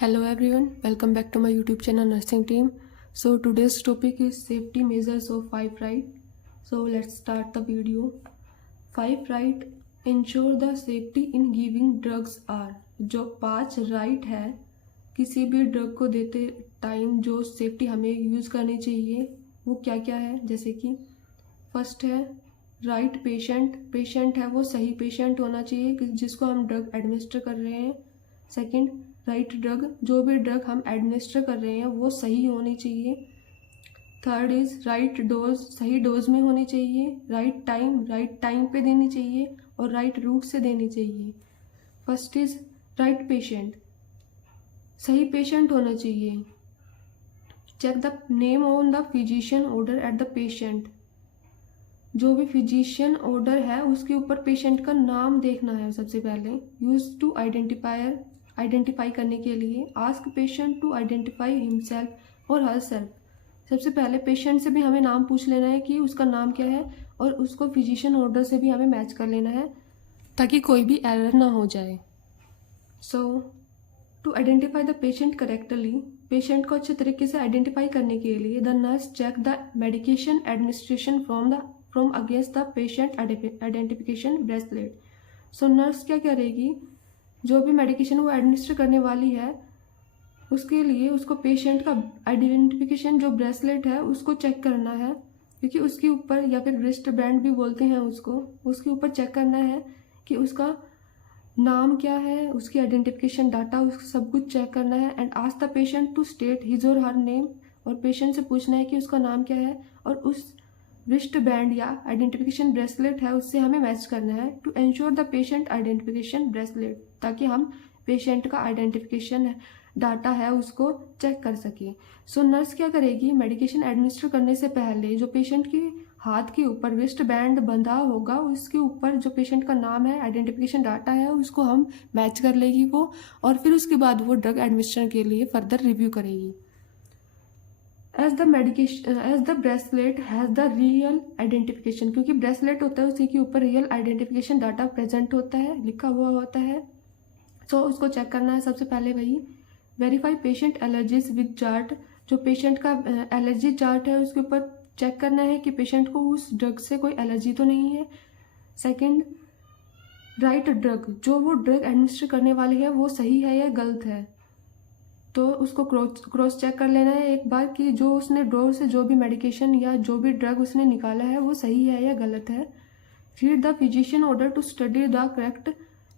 Hello everyone, welcome back to my YouTube channel Nursing Team. So today's topic is safety measures of 5 right. So let's start the video. 5 right ensure the safety in giving drugs are. जो 5 right है किसी भी drug को देते time जो safety हमें use करनी चाहिए वो क्या क्या है, जैसे कि फर्स्ट है राइट पेशेंट है वो सही पेशेंट होना चाहिए जिसको हम ड्रग एडमिनिस्टर कर रहे हैं। सेकंड राइट ड्रग, जो भी ड्रग हम एडमिनिस्टर कर रहे हैं वो सही होनी चाहिए। थर्ड इज राइट डोज, सही डोज में होनी चाहिए। राइट टाइम पे देनी चाहिए और राइट रूट से देनी चाहिए। फर्स्ट इज राइट पेशेंट, सही पेशेंट होना चाहिए। Check the name on the physician order at the patient, जो भी फिजिशियन ऑर्डर है उसके ऊपर पेशेंट का नाम देखना है सबसे पहले। यूज टू आइडेंटिफाई करने के लिए ask patient to identify himself और हर सेल्फ, सबसे पहले पेशेंट से भी हमें नाम पूछ लेना है कि उसका नाम क्या है और उसको फिजिशियन ऑर्डर से भी हमें मैच कर लेना है ताकि कोई भी एरर ना हो जाए। So to identify the patient correctly, patient को अच्छे तरीके से आइडेंटिफाई करने के लिए the nurse check the medication administration form against the patient identification bracelet. So nurse क्या करेगी, जो भी मेडिकेशन वो एडमिनिस्टर करने वाली है उसके लिए उसको पेशेंट का आइडेंटिफिकेशन जो ब्रेसलेट है उसको चेक करना है, क्योंकि उसके ऊपर या फिर रिस्ट बैंड भी बोलते हैं उसको, उसके ऊपर चेक करना है कि उसका नाम क्या है, उसकी आइडेंटिफिकेशन डाटा, उसको सब कुछ चेक करना है। And ask the patient to state his और हर नेम, और पेशेंट से पूछना है कि उसका नाम क्या है और उस रिस्ट बैंड या आइडेंटिफिकेशन ब्रेसलेट है उससे हमें मैच करना है। To ensure the patient identification bracelet, ताकि हम पेशेंट का आइडेंटिफिकेशन डाटा है उसको चेक कर सके। सो नर्स क्या करेगी, मेडिकेशन एडमिनिस्टर करने से पहले जो पेशेंट के हाथ के ऊपर रिस्ट बैंड बंधा होगा उसके ऊपर जो पेशेंट का नाम है, आइडेंटिफिकेशन डाटा है, उसको हम मैच कर लेगी वो, और फिर उसके बाद वो ड्रग एडमिनिस्ट्रेशन के लिए फर्दर रिव्यू करेगी। As the bracelet has the real identification, क्योंकि ब्रेसलेट होता है उसी के ऊपर रियल आइडेंटिफिकेशन डाटा प्रेजेंट होता है, लिखा हुआ होता है। सो उसको चेक करना है सबसे पहले वही। Verify patient allergies with chart, जो पेशेंट का एलर्जी चार्ट है उसके ऊपर चेक करना है कि पेशेंट को उस ड्रग से कोई एलर्जी तो नहीं है। सेकेंड राइट ड्रग, जो वो ड्रग एडमिनिस्टर करने वाली है वो सही है या गलत है, तो उसको क्रॉस चेक कर लेना है एक बार कि जो उसने ड्रॉर से जो भी मेडिकेशन या जो भी ड्रग उसने निकाला है वो सही है या गलत है। Read the physician order to study the correct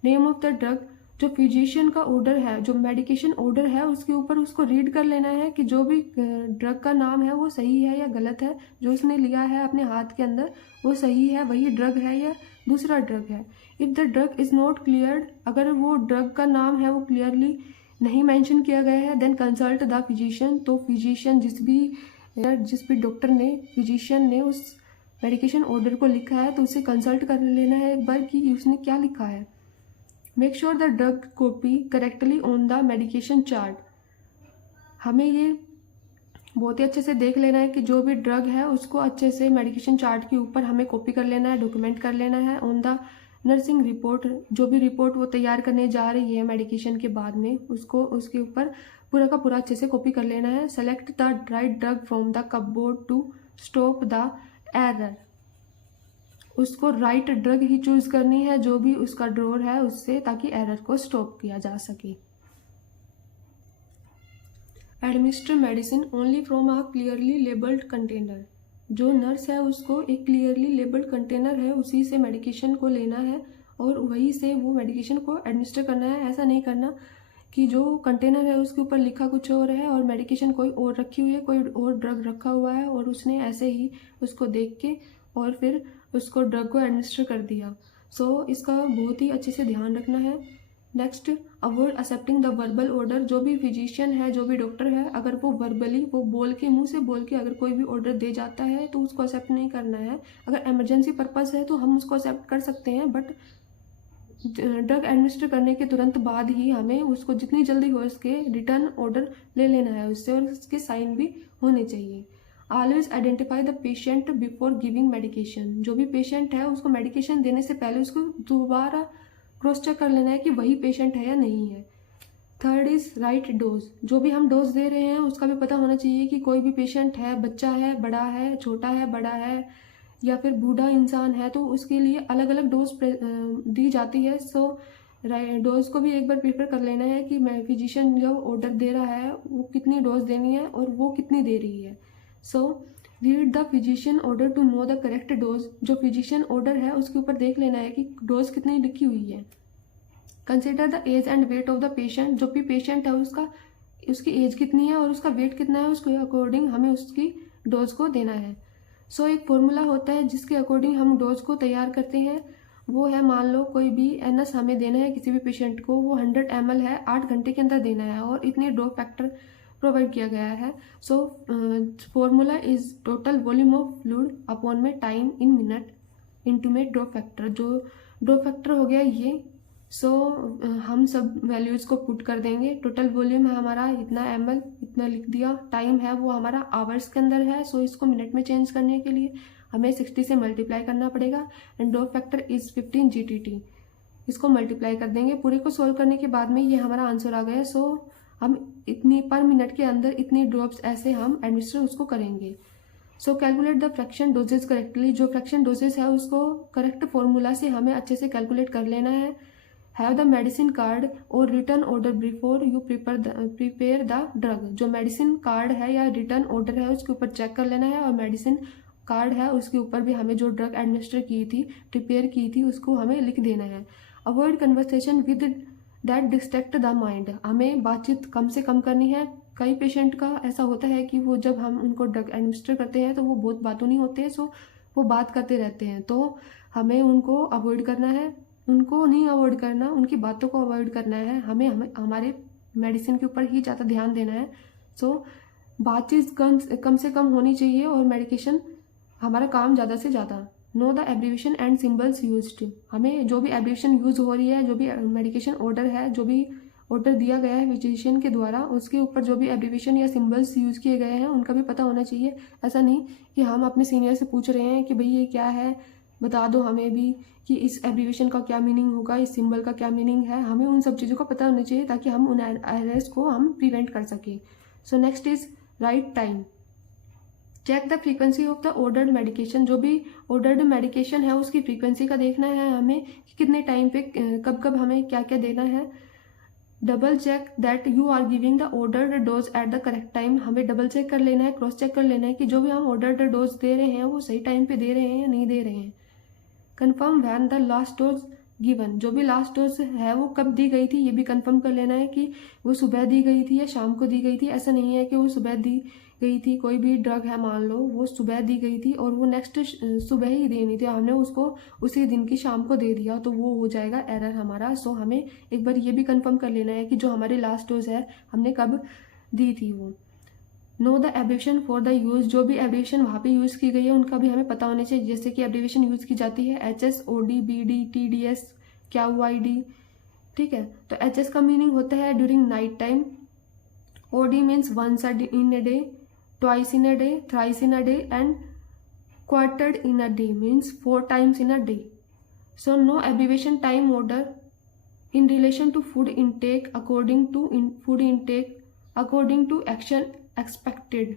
name of the drug, जो फिजिशियन का ऑर्डर है, जो मेडिकेशन ऑर्डर है उसके ऊपर उसको रीड कर लेना है कि जो भी ड्रग का नाम है वो सही है या गलत है, जो उसने लिया है अपने हाथ के अंदर वो सही है, वही ड्रग है या दूसरा ड्रग है। If the drug is not cleared, अगर वो ड्रग का नाम है वो क्लियरली नहीं मेंशन किया गया है, देन कंसल्ट द फिजिशियन, तो फिजिशियन जिस भी डॉक्टर ने फिजिशियन ने उस मेडिकेशन ऑर्डर को लिखा है तो उसे कंसल्ट कर लेना है एक बार कि उसने क्या लिखा है। Make sure the drug copy correctly on the medication chart, हमें ये बहुत ही अच्छे से देख लेना है कि जो भी ड्रग है उसको अच्छे से मेडिकेशन चार्ट के ऊपर हमें कॉपी कर लेना है, डॉक्यूमेंट कर लेना है। ऑन द नर्सिंग रिपोर्ट, जो भी रिपोर्ट वो तैयार करने जा रही है मेडिकेशन के बाद में उसको उसके ऊपर पूरा का पूरा अच्छे से कॉपी कर लेना है। Select the right drug from the cupboard to stop the error, उसको राइट ड्रग ही चूज करनी है जो भी उसका ड्रॉर है उससे, ताकि एरर को स्टॉप किया जा सके। Administer medicine only from a clearly labelled container, जो नर्स है उसको एक क्लियरली लेबल्ड कंटेनर है उसी से मेडिकेशन को लेना है और वहीं से वो मेडिकेशन को एडमिनिस्टर करना है। ऐसा नहीं करना कि जो कंटेनर है उसके ऊपर लिखा कुछ और है और मेडिकेशन कोई और रखी हुई है, कोई और ड्रग रखा हुआ है और उसने ऐसे ही उसको देख के और फिर उसको ड्रग को एडमिनिस्टर कर दिया। सो इसका बहुत ही अच्छे से ध्यान रखना है। Next, avoid accepting the verbal order, जो भी फिजिशियन है जो भी डॉक्टर है अगर वो वर्बली वो बोल के मुंह से बोल के अगर कोई भी ऑर्डर दे जाता है तो उसको एक्सेप्ट नहीं करना है। अगर इमरजेंसी पर्पस है तो हम उसको एक्सेप्ट कर सकते हैं, बट ड्रग एडमिनिस्टर करने के तुरंत बाद ही हमें उसको जितनी जल्दी हो सके रिटर्न ऑर्डर ले लेना है उससे, और उसके साइन भी होने चाहिए। Always identify the patient before giving medication, जो भी पेशेंट है उसको मेडिकेशन देने से पहले उसको दोबारा क्रॉस चेक कर लेना है कि वही पेशेंट है या नहीं है, थर्ड इज राइट डोज, जो भी हम डोज दे रहे हैं उसका भी पता होना चाहिए कि कोई भी पेशेंट है, बच्चा है, बड़ा है, छोटा है, बड़ा है या फिर बूढ़ा इंसान है, तो उसके लिए अलग अलग डोज दी जाती है। सो डोज को भी एक बार प्रिफर कर लेना है कि मैं फिजिशियन जो ऑर्डर दे रहा है वो कितनी डोज देनी है और वो कितनी दे रही है। So read the physician order to know the correct dose, जो फिजिशियन ऑर्डर है उसके ऊपर देख लेना है कि डोज कितनी लिखी हुई है। Consider the age and weight of the patient, जो भी पेशेंट है उसकी एज कितनी है और उसका वेट कितना है, उसके अकॉर्डिंग हमें उसकी डोज को देना है। सो एक फॉर्मूला होता है जिसके अकॉर्डिंग हम डोज को तैयार करते हैं, वो है मान लो कोई भी एनएस हमें देना है किसी भी पेशेंट को, वो 100 ml है, 8 घंटे के अंदर देना है और इतनी ड्रॉप फैक्टर प्रोवाइड किया गया है। So formula is total volume of fluid upon में टाइम इन मिनट इनटू में ड्रॉप फैक्टर, जो ड्रॉप फैक्टर हो गया ये। सो हम सब वैल्यूज़ को पुट कर देंगे। टोटल वॉल्यूम है हमारा इतना ml, इतना लिख दिया। टाइम है वो हमारा आवर्स के अंदर है, सो इसको मिनट में चेंज करने के लिए हमें 60 से मल्टीप्लाई करना पड़ेगा। And drop factor is 15 GTT, इसको मल्टीप्लाई कर देंगे। पूरे को सोल्व करने के बाद में ये हमारा आंसर आ गया। सो हम इतनी पर मिनट के अंदर इतनी ड्रॉप्स ऐसे हम एडमिनिस्टर उसको करेंगे। So calculate the fraction dosages correctly, जो फ्रैक्शन डोजेज है उसको करेक्ट फॉर्मूला से हमें अच्छे से कैलकुलेट कर लेना है। हैव द मेडिसिन कार्ड और return order before you prepare the drug, जो मेडिसिन कार्ड है या रिटर्न ऑर्डर है उसके ऊपर चेक कर लेना है, और मेडिसिन कार्ड है उसके ऊपर भी हमें जो ड्रग एडमिनिस्टर की थी, प्रिपेयर की थी, उसको हमें लिख देना है। Avoid conversation with that distract the mind, हमें बातचीत कम से कम करनी है। कई पेशेंट का ऐसा होता है कि वो जब हम उनको ड्रग एडमिनिस्टर करते हैं तो वो बहुत बातों नहीं होते हैं, सो वो बात करते रहते हैं, तो हमें उनको अवॉइड करना है। उनको नहीं अवॉइड करना, उनकी बातों को अवॉइड करना है। हमें हमारे मेडिसिन के ऊपर ही ज़्यादा ध्यान देना है। सो बातचीत कम से कम होनी चाहिए और मेडिकेशन हमारा काम ज़्यादा से ज़्यादा। Know the abbreviation and symbols used, हमें जो भी एब्रीविएशन यूज़ हो रही है, जो भी मेडिकेशन ऑर्डर है, जो भी ऑर्डर दिया गया है फिजिशियन के द्वारा, उसके ऊपर जो भी एब्रीविएशन या सिंबल्स यूज़ किए गए हैं उनका भी पता होना चाहिए। ऐसा नहीं कि हम अपने सीनियर से पूछ रहे हैं कि भाई ये क्या है, बता दो हमें भी कि इस एब्रीविएशन का क्या मीनिंग होगा, इस सिंबल का क्या मीनिंग है। हमें उन सब चीज़ों का पता होना चाहिए ताकि हम उन एरर्स को हम प्रिवेंट कर सकें। So next is right time. Check the frequency of the ordered medication, जो भी ऑर्डर्ड मेडिकेशन है उसकी फ्रीक्वेंसी का देखना है हमें कि कितने टाइम पे कब कब हमें क्या क्या देना है। Double check that you are giving the ordered dose at the correct time, हमें डबल चेक कर लेना है, क्रॉस चेक कर लेना है कि जो भी हम ऑर्डर्ड डोज दे रहे हैं वो सही टाइम पे दे रहे हैं या नहीं दे रहे हैं। Confirm when the last dose given, जो भी लास्ट डोज है वो कब दी गई थी ये भी कंफर्म कर लेना है कि वो सुबह दी गई थी या शाम को दी गई थी। ऐसा नहीं है कि वो सुबह दी गई थी, कोई भी ड्रग है मान लो वो सुबह दी गई थी और वो नेक्स्ट सुबह ही देनी थी, हमने उसको उसी दिन की शाम को दे दिया, तो वो हो जाएगा एरर हमारा। सो हमें एक बार ये भी कंफर्म कर लेना है कि जो हमारी लास्ट डोज है हमने कब दी थी वो। Know the abbreviation for the use, जो भी एब्रीविएशन वहाँ पे यूज़ की गई है उनका भी हमें पता होना चाहिए। जैसे कि एब्रीविएशन यूज़ की जाती है HS, OD, BD, TDS, QID, ठीक है। तो HS का मीनिंग होता है during night time, OD means once in a day, twice in a day, thrice in a day and quartered in a day means 4 times in a day. So no abbreviation time order in relation to food intake according to action expected,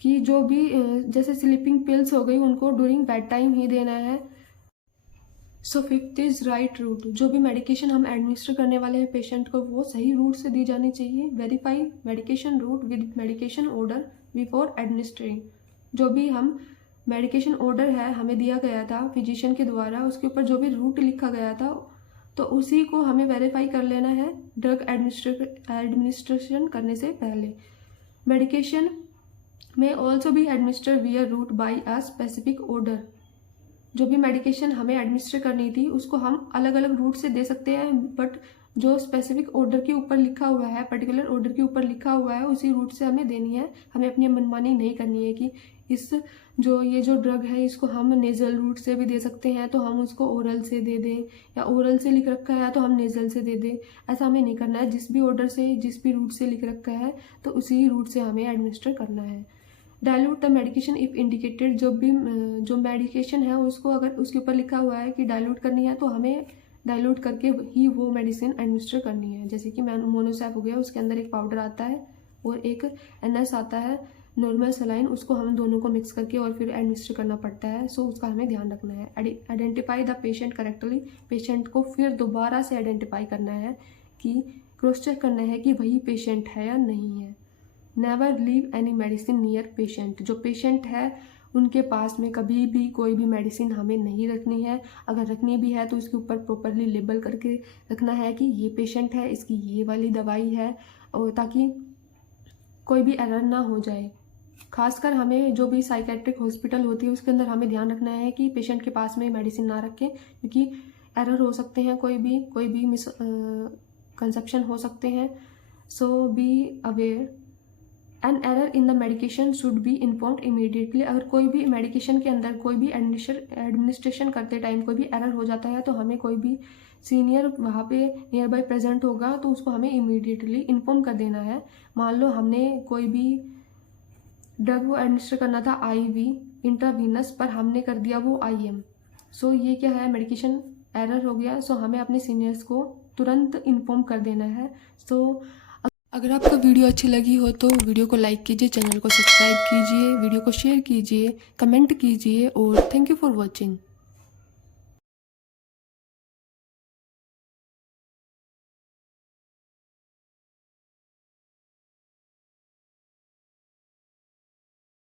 कि जो भी जैसे sleeping pills हो गई उनको during bed time ही देना है। So fifth is right route, जो भी मेडिकेशन हम एडमिनिस्टर करने वाले हैं पेशेंट को वो सही रूट से दी जानी चाहिए। Verify medication route with medication order before administering, जो भी हम मेडिकेशन ऑर्डर है हमें दिया गया था फिजिशियन के द्वारा, उसके ऊपर जो भी रूट लिखा गया था तो उसी को हमें वेरीफाई कर लेना है ड्रग एडमिनिस्ट्रेशन करने से पहले। मेडिकेशन में ऑल्सो भी administer via route by a specific order, जो भी मेडिकेशन हमें एडमिनिस्टर करनी थी उसको हम अलग अलग रूट से दे सकते हैं, बट जो स्पेसिफिक ऑर्डर के ऊपर लिखा हुआ है, पर्टिकुलर ऑर्डर के ऊपर लिखा हुआ है उसी रूट से हमें देनी है। हमें अपनी मनमानी नहीं करनी है कि ये जो ड्रग है इसको हम नेजल रूट से भी दे सकते हैं तो हम उसको ओरल से दे दें, या ओरल से लिख रखा है तो हम नेजल से दे दें। ऐसा हमें नहीं करना है। जिस भी ऑर्डर से जिस भी रूट से लिख रखा है तो उसी रूट से हमें एडमिनिस्टर करना है। Dilute the medication if indicated, जो मेडिकेशन है उसको अगर उसके ऊपर लिखा हुआ है कि डाइल्यूट करनी है तो हमें डाइल्यूट करके ही वो मेडिसिन एडमिनिस्टर करनी है। जैसे कि मोनोसैप हो गया, उसके अंदर एक पाउडर आता है और एक NS आता है नॉर्मल सलाइन, उसको हम दोनों को मिक्स करके और फिर एडमिनिस्टर करना पड़ता है। सो उसका हमें ध्यान रखना है। Identify the patient correctly, patient को फिर दोबारा से आइडेंटिफाई करना है कि क्रॉस चेक करना है कि वही पेशेंट है या नहीं है। Never leave any medicine near patient, जो पेशेंट है उनके पास में कभी भी कोई भी मेडिसिन हमें नहीं रखनी है। अगर रखनी भी है तो इसके ऊपर प्रॉपरली लेबल करके रखना है कि ये पेशेंट है, इसकी ये वाली दवाई है, और ताकि कोई भी एरर ना हो जाए। खासकर हमें जो भी साइकेट्रिक हॉस्पिटल होती है उसके अंदर हमें ध्यान रखना है कि पेशेंट के पास में मेडिसिन ना रखें, क्योंकि एरर हो सकते हैं, कोई भी मिस कंसेप्शन हो सकते हैं। So be aware an error in the medication should be informed immediately. अगर कोई भी मेडिकेशन के अंदर कोई भी एडमिनिस्ट्रेशन करते टाइम कोई भी एरर हो जाता है तो हमें कोई भी सीनियर वहाँ पे नियर बाई प्रेजेंट होगा तो उसको हमें इमीडिएटली इन्फॉर्म कर देना है। मान लो हमने कोई भी ड्रग वो एडमिनिस्टर करना था IV इंट्रावीनस, पर हमने कर दिया वो IM। सो ये क्या है, मेडिकेशन एरर हो गया। सो हमें अपने सीनियर्स को तुरंत इन्फॉर्म कर देना है। सो अगर आपको वीडियो अच्छी लगी हो तो वीडियो को लाइक कीजिए, चैनल को सब्सक्राइब कीजिए, वीडियो को शेयर कीजिए, कमेंट कीजिए और थैंक यू फॉर वॉचिंग।